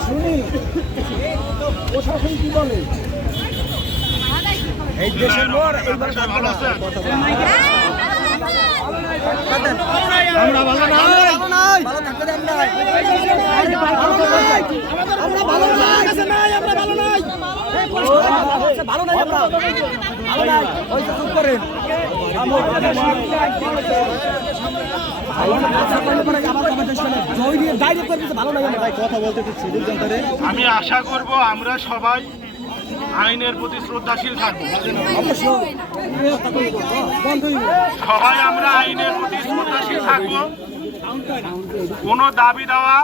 শুনি প্রশাসন কি বলে এই দেশের ভালো আছে আমরা ভালো নাই ভালো নাই ভালো থাকতে দেন আমরা ভালো নাই আমরা ভালো নাই ভালো নাই আমরা ভালো নাই ওই তো চুপ করেন আমি আশা করব আমরা সবাই আইনের প্রতি শ্রদ্ধাশীল থাকব। সবাই আমরা আইনের প্রতি শ্রদ্ধাশীল থাকব। কোনো দাবি দেওয়া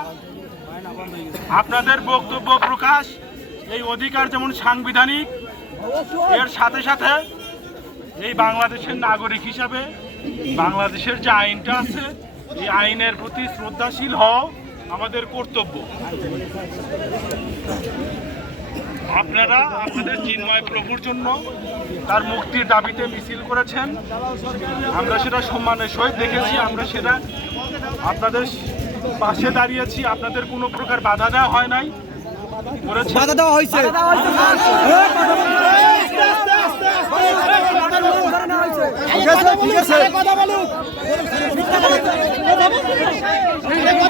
আপনাদের বক্তব্য প্রকাশ এই অধিকার যেমন সাংবিধানিক এর সাথে সাথে এই বাংলাদেশের নাগরিক হিসাবে বাংলাদেশের যে আইনটা আছে এই আইনের প্রতি শ্রদ্ধাশীল হও আমাদের কর্তব্য। আপনারা আপনাদের চিন্ময় প্রভুর জন্য তার মুক্তির দাবিতে মিছিল করেছেন। আমরা সেটা সম্মানের সহিত দেখেছি আমরা সেটা আপনাদের পাশে দাঁড়িয়েছি আপনাদের কোনো প্রকার বাধা দেওয়া হয় নাই। করেছি বাধা দেওয়া হয়েছে। ঠিক আছে। ঠিক আছে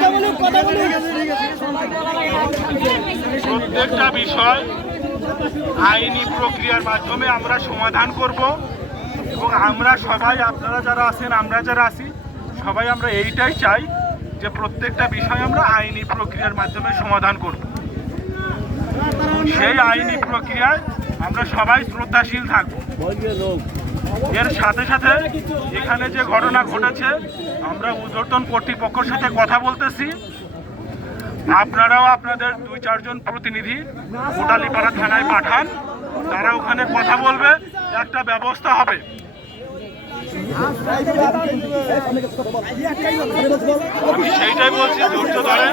প্রত্যেকটা বিষয় আইনি প্রক্রিয়ার মাধ্যমে আমরা সমাধান করব এবং আমরা সবাই আপনারা যারা আছেন আমরা যারা আছি সবাই আমরা এইটাই চাই যে প্রত্যেকটা বিষয় আমরা আইনি প্রক্রিয়ার মাধ্যমে সমাধান করব। সেই আইনি প্রক্রিয়ায় আমরা সবাই শ্রদ্ধাশীল থাকব। এর সাথে সাথে এখানে যে ঘটনা ঘটেছে, আমরা উদ্বর্তন কর্তৃপক্ষের সাথে কথা বলতেছি। আপনারাও আপনাদের দুই, চারজন প্রতিনিধি কোটালিপাড়া থানায় পাঠান, তারা ওখানে কথা বলবে, একটা ব্যবস্থা হবে। আমি সেইটাই বলছি, ধৈর্য ধরেন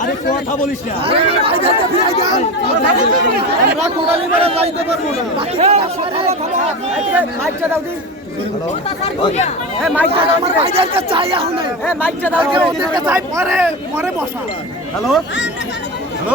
আরে কথা বলিস না আমরা কোটালি বেড়া যাইতে পারব না মাইকটা দাও দি হ্যাঁ হ্যাঁ হ্যালো হ্যালো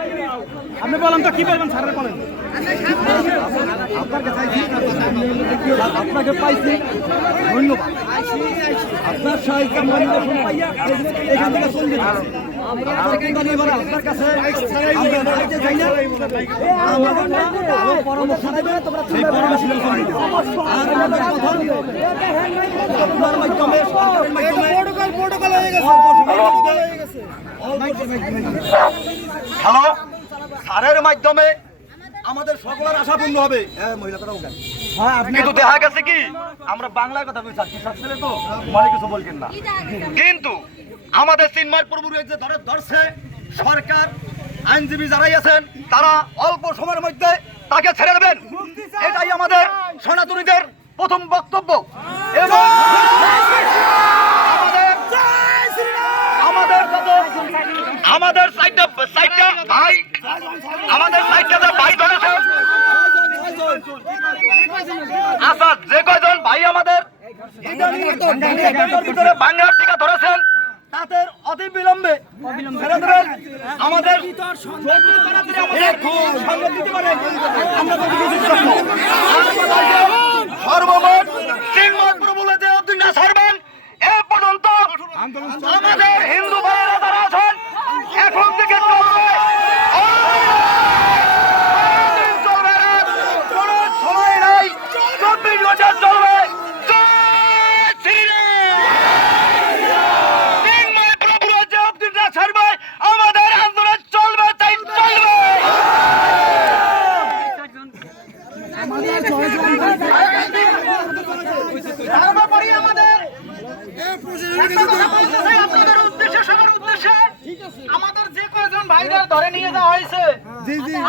আপনি বলেন তো কি বলবেন স্যারের বলেন। আপনার কাছে আপনাকে পাইছি ধন্যবাদ। আপনার সাহায্য এখান থেকে আপনার কাছে পরামর্শ দেবে তোমরা পরামর্শ আপনার মাধ্যমে হয়ে হয়ে গেছে। হ্যালো স্যারের মাধ্যমে আমাদের সকলের আশা পূর্ণ হবে। হ্যাঁ মহিলাটাও গান কিন্তু দেখা গেছে কি? আমরা বাংলায় কথা বলছি ছেলে তো মানে কিছু বলছেন না। কিন্তু আমাদের চিন্ময় প্রভুর যে ধরে ধরছে সরকার আইনজীবী যারাই আছেন তারা অল্প সময়ের মধ্যে তাকে ছেড়ে দেবেন। এটাই আমাদের সনাতনীদের প্রথম বক্তব্য। এবং আমাদের আমাদের সাইডটা সাইডটা ভাই আমাদের সাইডটা ভাই ধরেছে আচ্ছা যে কয়জন ভাই আমাদের? ভিতরে বাংলার টিকা ধরেছেন তাদের অতি বিলম্বে আমাদের না। সর্বমোট সরবেন এ পর্যন্ত আমাদের হিন্দু ভাইয়েরা যারা আছেন এখন থেকে চলবে কোনদিন চলবে না কোনো সময় নাই চব্বিশ ঘণ্টা চলবে জয় শ্রীরাম একটা কথা বলতে চাই আপনাদের উদ্দেশ্যে সবার উদ্দেশ্যে আমাদের যে কয়জন ভাইদের ধরে নিয়ে যাওয়া হয়েছে।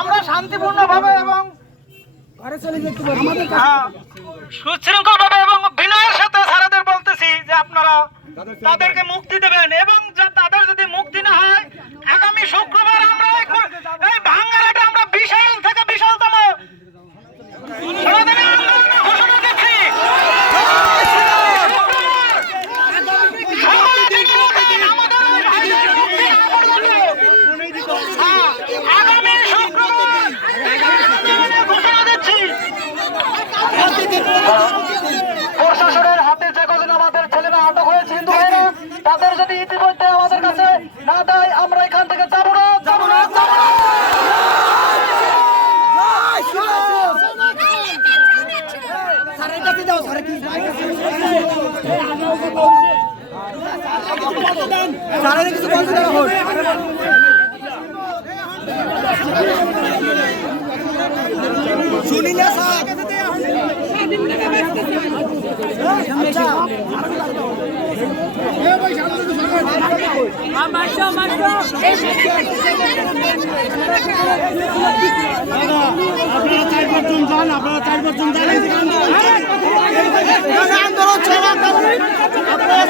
আমরা শান্তিপূর্ণ ভাবে এবং সুশৃঙ্খল ভাবে এবং বিনয়ের সাথে সারাদের বলতেছি যে আপনারা তাদেরকে মুক্তি দেবেন এবং সারা কিছু বলছে না হোক। শুনিলে সাহেব আপনারা চার পাঁচজন যান, আপনারা চার পাঁচজন যান। আন্দোলন ছাড়া আপনারা